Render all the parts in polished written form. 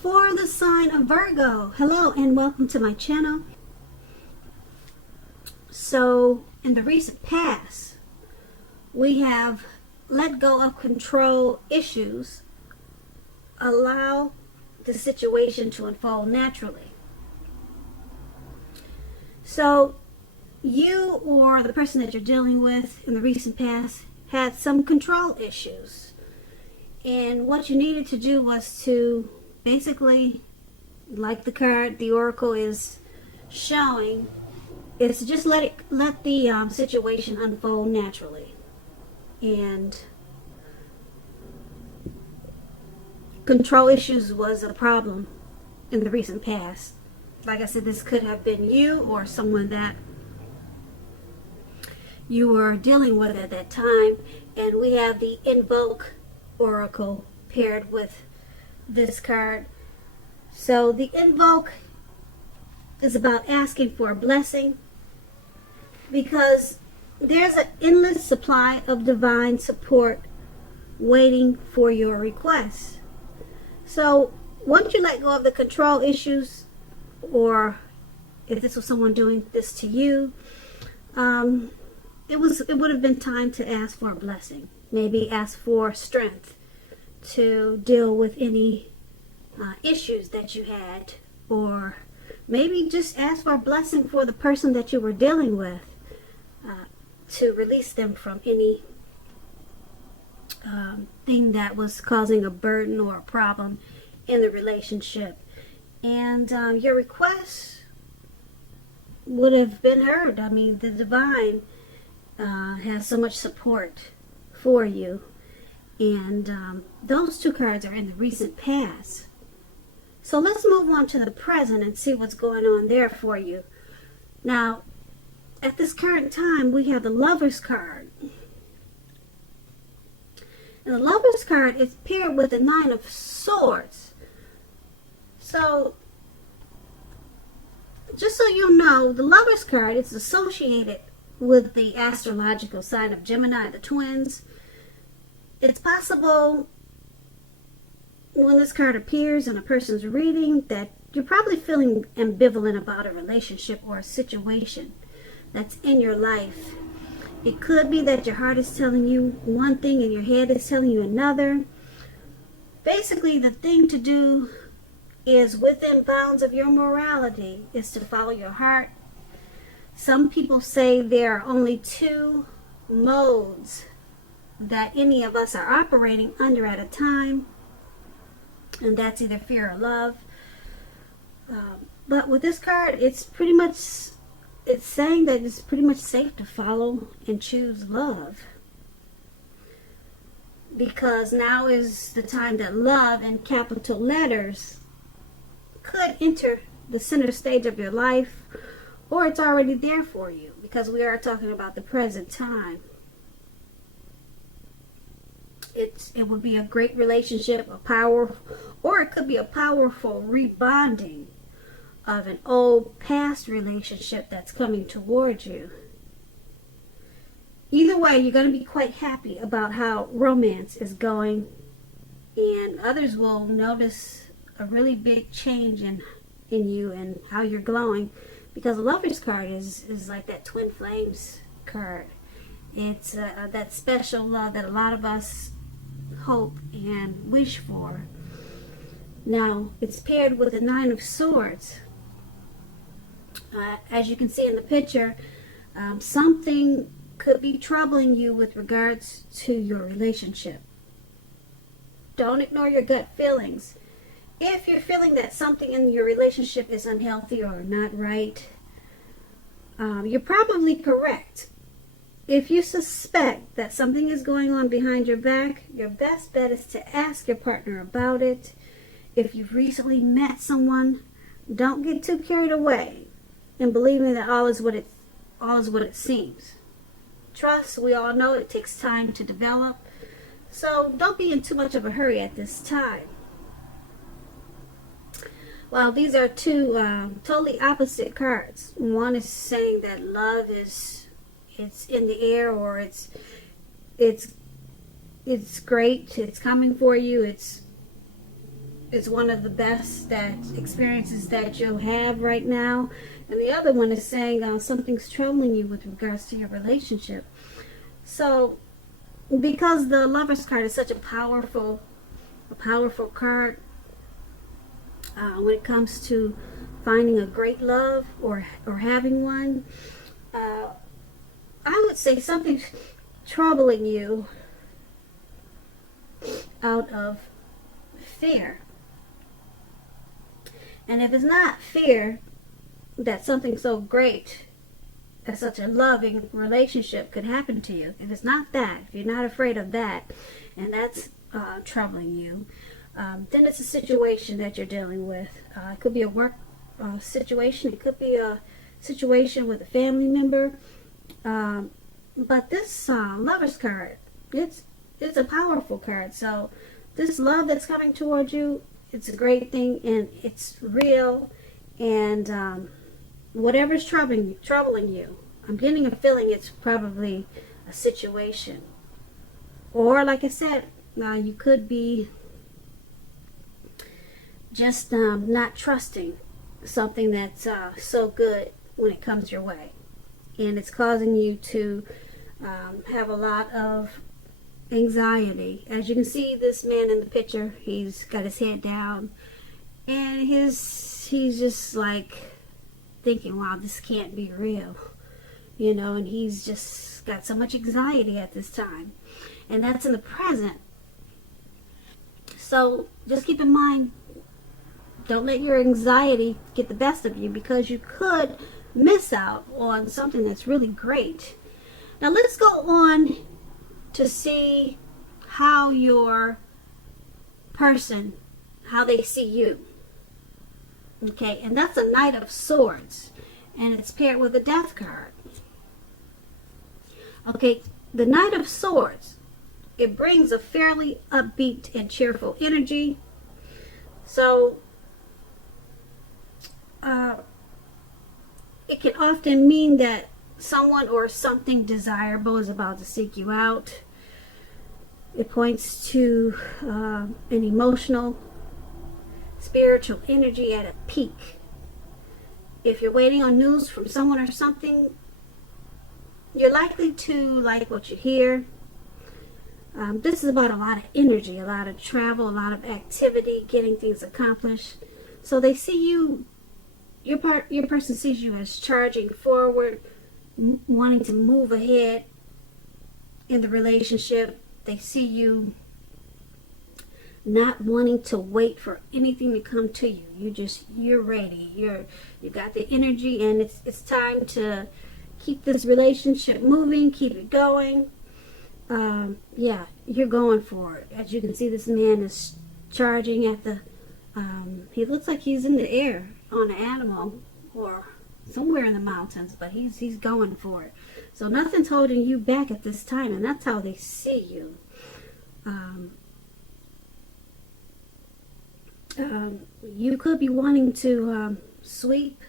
for the sign of Virgo. Hello and welcome to my channel. So in the recent past, we have let go of control issues, allow the situation to unfold naturally. So you or the person that you're dealing with in the recent past had some control issues. And what you needed to do was to basically, like the card, the oracle is showing, is to just let the situation unfold naturally. And control issues was a problem in the recent past. Like I said, this could have been you or someone that you were dealing with at that time. And we have the invoke oracle paired with this card. So the invoke is about asking for a blessing, because there's an endless supply of divine support waiting for your request. So once you let go of the control issues, or if this was someone doing this to you, it would have been time to ask for a blessing. Maybe ask for strength to deal with any issues that you had, or maybe just ask for a blessing for the person that you were dealing with, to release them from any thing that was causing a burden or a problem in the relationship. And your request would have been heard. I mean, the divine has so much support for you. And those two cards are in the recent past. So let's move on to the present and see what's going on there for you. Now, at this current time, we have the Lover's card. And the Lover's card is paired with the Nine of Swords. So, just so you know, the Lover's card is associated with the astrological sign of Gemini, the twins. It's possible when this card appears in a person's reading that you're probably feeling ambivalent about a relationship or a situation that's in your life. It could be that your heart is telling you one thing and your head is telling you another. Basically, the thing to do is, within bounds of your morality, is to follow your heart. Some people say there are only two modes that any of us are operating under at a time, and that's either fear or love. But with this card, it's saying that it's pretty much safe to follow and choose love, because now is the time that love in capital letters could enter the center stage of your life, or it's already there for you, because we are talking about the present time. It would be a great relationship, or it could be a powerful rebonding of an old past relationship that's coming towards you. Either way, you're going to be quite happy about how romance is going, and others will notice a really big change in you and how you're glowing, because the Lover's card is like that twin flames card. It's that special love that a lot of us hope and wish for. Now, it's paired with the Nine of Swords. As you can see in the picture, something could be troubling you with regards to your relationship. Don't ignore your gut feelings. If you're feeling that something in your relationship is unhealthy or not right, you're probably correct. If you suspect that something is going on behind your back, your best bet is to ask your partner about it. If you've recently met someone, don't get too carried away and believing that all is what it seems. Trust, we all know it takes time to develop, so don't be in too much of a hurry at this time. Well, these are two totally opposite cards. One is saying that love it's in the air, or it's great, it's coming for you, is one of the best that experiences that you'll have right now. And the other one is saying something's troubling you with regards to your relationship. So because the Lover's card is such a powerful card when it comes to finding a great love or having one, I would say something's troubling you out of fear. And if it's not fear that something so great as such a loving relationship could happen to you, if it's not that, if you're not afraid of that, and that's troubling you, then it's a situation that you're dealing with. It could be a work situation. It could be a situation with a family member. But this Lover's card, it's a powerful card. So this love that's coming towards you, it's a great thing, and it's real. And whatever's troubling you, I'm getting a feeling it's probably a situation. Or like I said, you could be just not trusting something that's so good when it comes your way. And it's causing you to have a lot of anxiety. As you can see, this man in the picture, he's got his head down, and he's just like thinking, wow, this can't be real, you know, and he's just got so much anxiety at this time. And that's in the present. So just keep in mind, don't let your anxiety get the best of you, because you could miss out on something that's really great. Now let's go on to see how your person, how they see you. Okay, and that's a Knight of Swords, and it's paired with a Death card. Okay, the Knight of Swords, it brings a fairly upbeat and cheerful energy. So it can often mean that someone or something desirable is about to seek you out. It points to an emotional, spiritual energy at a peak. If you're waiting on news from someone or something, you're likely to like what you hear. This is about a lot of energy, a lot of travel, a lot of activity, getting things accomplished. So they see you, your person sees you as charging forward, wanting to move ahead in the relationship. They see you not wanting to wait for anything to come to you. You're ready. You got the energy, and it's time to keep this relationship moving, keep it going. Yeah, you're going for it. As you can see, this man is charging at the he looks like he's in the air on an animal or somewhere in the mountains, but he's going for it. So nothing's holding you back at this time, and that's how they see you. You could be wanting to sweep.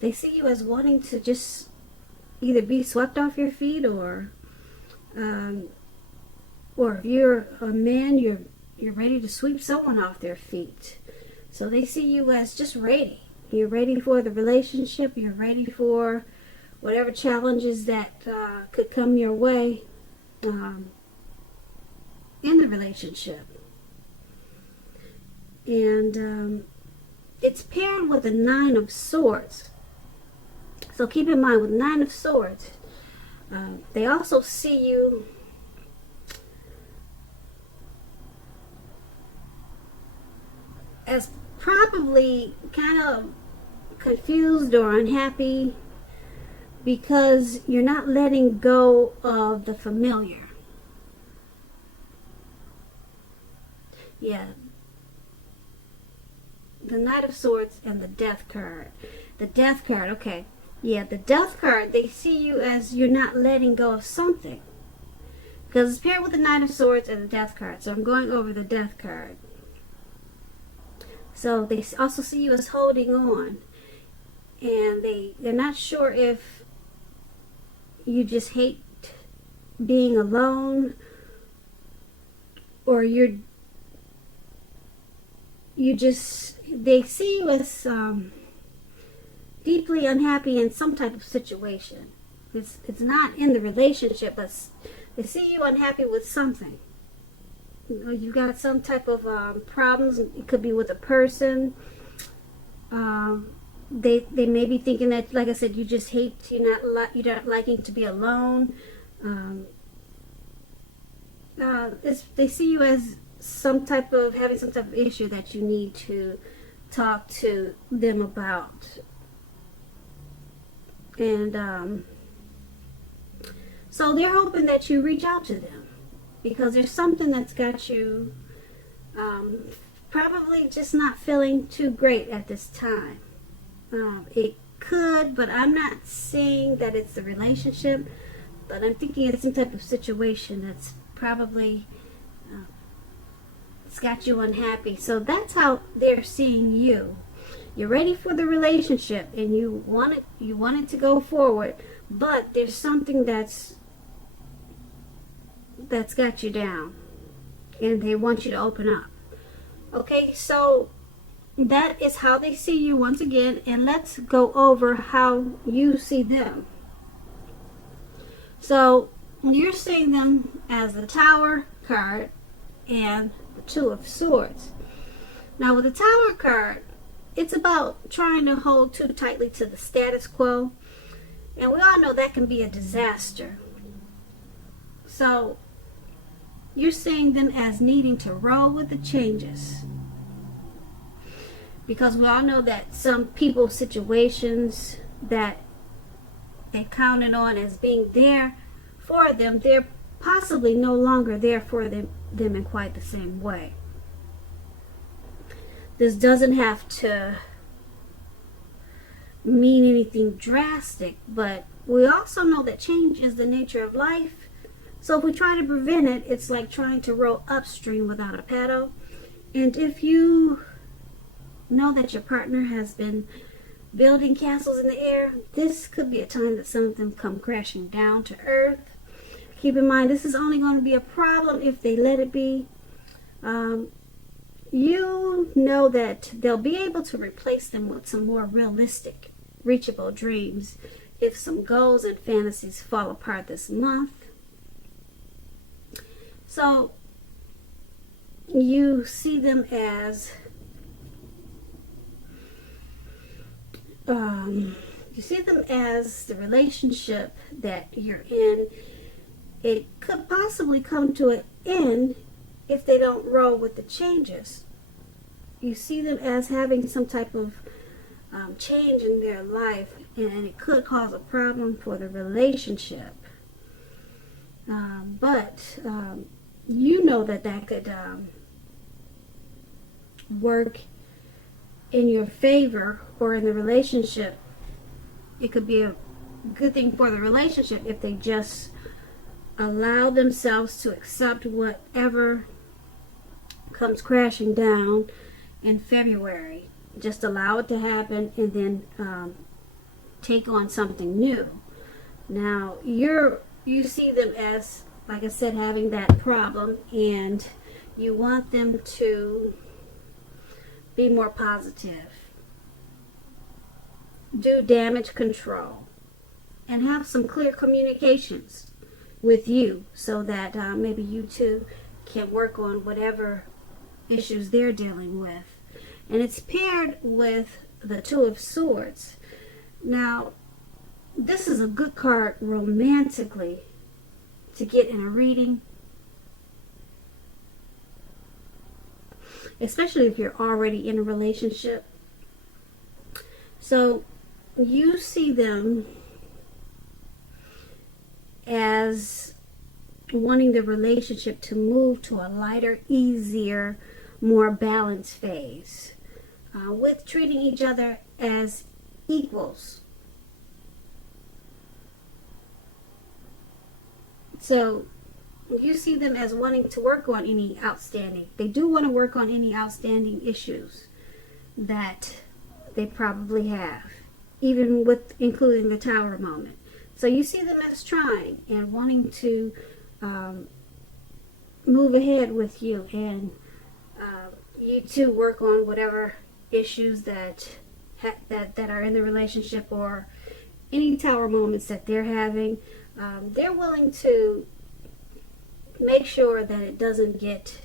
They see you as wanting to just either be swept off your feet, or if you're a man, you're ready to sweep someone off their feet. So they see you as just ready. You're ready for the relationship. You're ready for whatever challenges that could come your way in the relationship. And it's paired with a Nine of Swords. So keep in mind, with Nine of Swords, they also see you as probably kind of confused or unhappy because you're not letting go of the familiar. Yeah. The Knight of Swords and the Death card. The Death card, okay. Yeah, the Death card, they see you as you're not letting go of something. Because it's paired with the Knight of Swords and the Death card. So I'm going over the Death card. So they also see you as holding on. And they're not sure if you just hate being alone, or you're they see you as deeply unhappy in some type of situation. It's not in the relationship, but they see you unhappy with something. You got some type of problems. It could be with a person. They may be thinking that, like I said, you just hate, you're not liking to be alone. They see you as having some type of issue that you need to talk to them about. And so they're hoping that you reach out to them, because there's something that's got you probably just not feeling too great at this time. It could, but I'm not saying that it's the relationship, but I'm thinking it's some type of situation that's probably it's got you unhappy. So that's how they're seeing you. You're ready for the relationship and you want it to go forward, but there's something that's got you down, and they want you to open up. Okay, so that is how they see you once again, and let's go over how you see them. So you're seeing them as the Tower card and the Two of Swords. Now with the Tower card, it's about trying to hold too tightly to the status quo, and we all know that can be a disaster. So you're seeing them as needing to roll with the changes, because we all know that some people's situations that they counted on as being there for them, they're possibly no longer there for them in quite the same way. This doesn't have to mean anything drastic, but we also know that change is the nature of life. So if we try to prevent it, it's like trying to row upstream without a paddle. And if you know that your partner has been building castles in the air, this could be a time that some of them come crashing down to earth. Keep in mind, this is only going to be a problem if they let it be. You know that they'll be able to replace them with some more realistic, reachable dreams if some goals and fantasies fall apart this month. So you see them as the relationship that you're in. It could possibly come to an end if they don't roll with the changes. You see them as having some type of change in their life, and it could cause a problem for the relationship. But you know that could work in your favor, or in the relationship. It could be a good thing for the relationship if they just allow themselves to accept whatever comes crashing down in February. Just allow it to happen, and then take on something new. Now you see them as, like I said, having that problem, and you want them to be more positive, do damage control, and have some clear communications with you, so that maybe you two can work on whatever issues they're dealing with. And it's paired with the Two of Swords. Now, this is a good card romantically to get in a reading, especially if you're already in a relationship. So you see them as wanting the relationship to move to a lighter, easier, more balanced phase, with treating each other as equals. So you see them as wanting to work on any outstanding. They do want to work on any outstanding issues that they probably have, even with including the Tower moment. So you see them as trying and wanting to move ahead with you and you two work on whatever issues that are in the relationship, or any tower moments that they're having. They're willing to make sure that it doesn't get,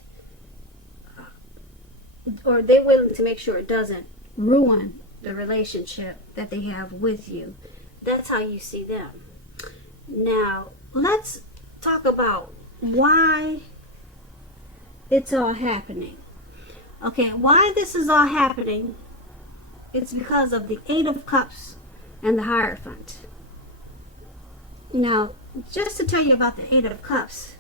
or they're willing to make sure it doesn't ruin the relationship that they have with you. That's how you see them. Now, let's talk about why it's all happening. Okay, why this is all happening, it's because of the Eight of Cups and the Hierophant. Now, just to tell you about the Eight of Cups,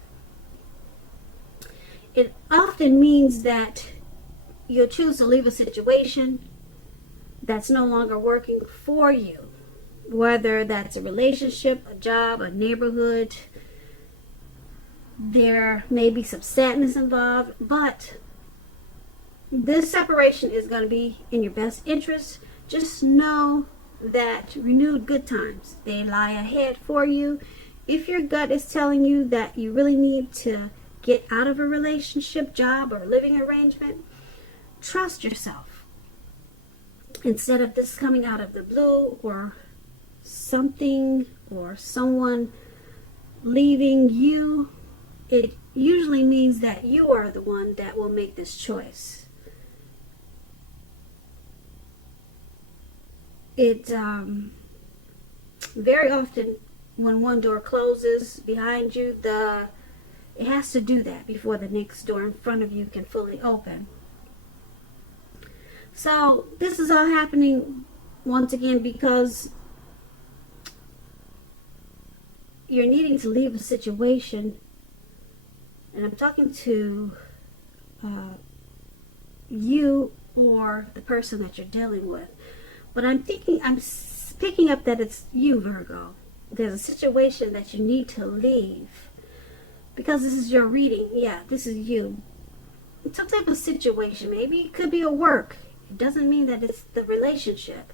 it often means that you'll choose to leave a situation that's no longer working for you, whether that's a relationship, a job, a neighborhood. There may be some sadness involved, but this separation is going to be in your best interest. Just know that renewed good times, they lie ahead for you. If your gut is telling you that you really need to get out of a relationship, job, or living arrangement, trust yourself. Instead of this coming out of the blue, or something or someone leaving you, it usually means that you are the one that will make this choice. It very often, when one door closes behind you, it has to do that before the next door in front of you can fully open. So this is all happening once again because you're needing to leave a situation, and I'm talking to you or the person that you're dealing with. But I'm picking up that it's you, Virgo. There's a situation that you need to leave because this is your reading. Yeah, this is you. Some type of situation. Maybe it could be a work. It doesn't mean that it's the relationship.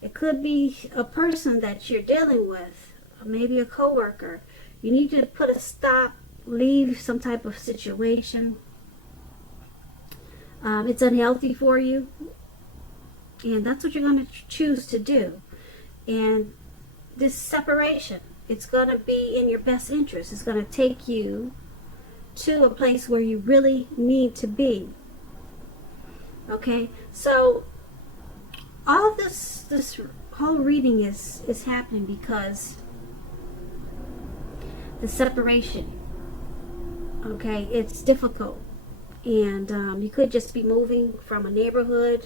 It could be a person that you're dealing with, maybe a coworker. You need to put a stop, leave some type of situation. It's unhealthy for you, and that's what you're going to choose to do. And this separation, it's going to be in your best interest. It's going to take you to a place where you really need to be. Okay, so all this whole reading is happening because the separation, okay, it's difficult, and you could just be moving from a neighborhood,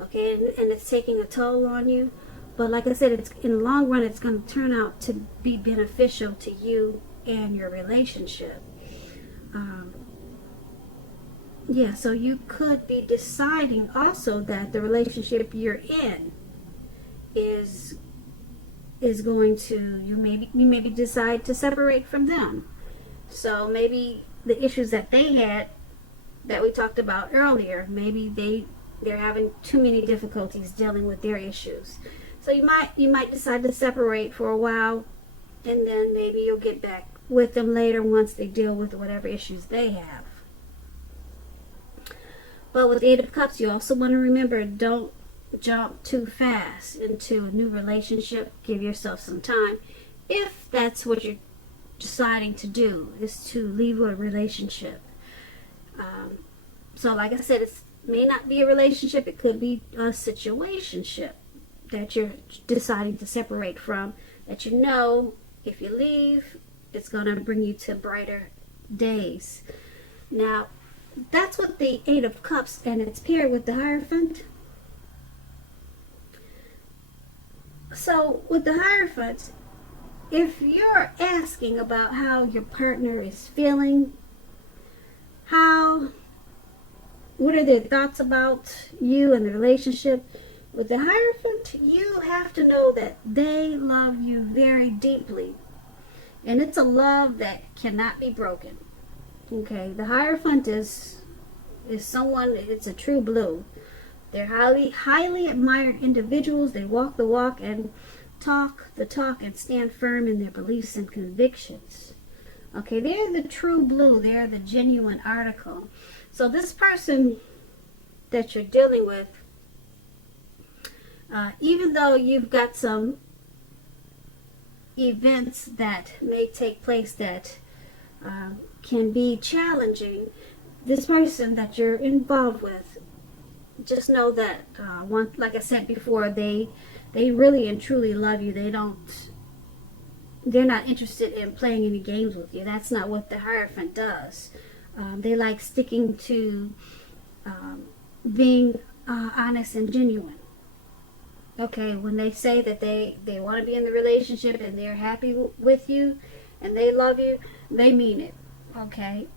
okay, and it's taking a toll on you. But like I said, it's in the long run, it's going to turn out to be beneficial to you and your relationship. Yeah, so you could be deciding also that the relationship you're in is going to, you maybe decide to separate from them. So maybe the issues that they had that we talked about earlier, maybe they're having too many difficulties dealing with their issues. So you might decide to separate for a while, and then maybe you'll get back with them later once they deal with whatever issues they have. But with the Eight of Cups, you also want to remember, don't jump too fast into a new relationship. Give yourself some time. If that's what you're deciding to do, is to leave a relationship. So like I said, it may not be a relationship. It could be a situationship that you're deciding to separate from, that you know if you leave, it's going to bring you to brighter days. Now, that's what the Eight of Cups, and it's paired with the Hierophant. So with the Hierophant, if you're asking about how your partner is feeling, what are their thoughts about you and the relationship, with the Hierophant, you have to know that they love you very deeply. And it's a love that cannot be broken. Okay, the Hierophant is someone, it's a true blue. They're highly admired individuals. They walk the walk and talk the talk and stand firm in their beliefs and convictions. Okay, they're the true blue. They're the genuine article. So this person that you're dealing with, even though you've got some events that may take place that can be challenging, this person that you're involved with, just know that like I said before, they really and truly love you. They're not interested in playing any games with you. That's not what the Hierophant does. They like sticking to being honest and genuine. Okay, when they say that they want to be in the relationship and they're happy with you and they love you, they mean it. Okay,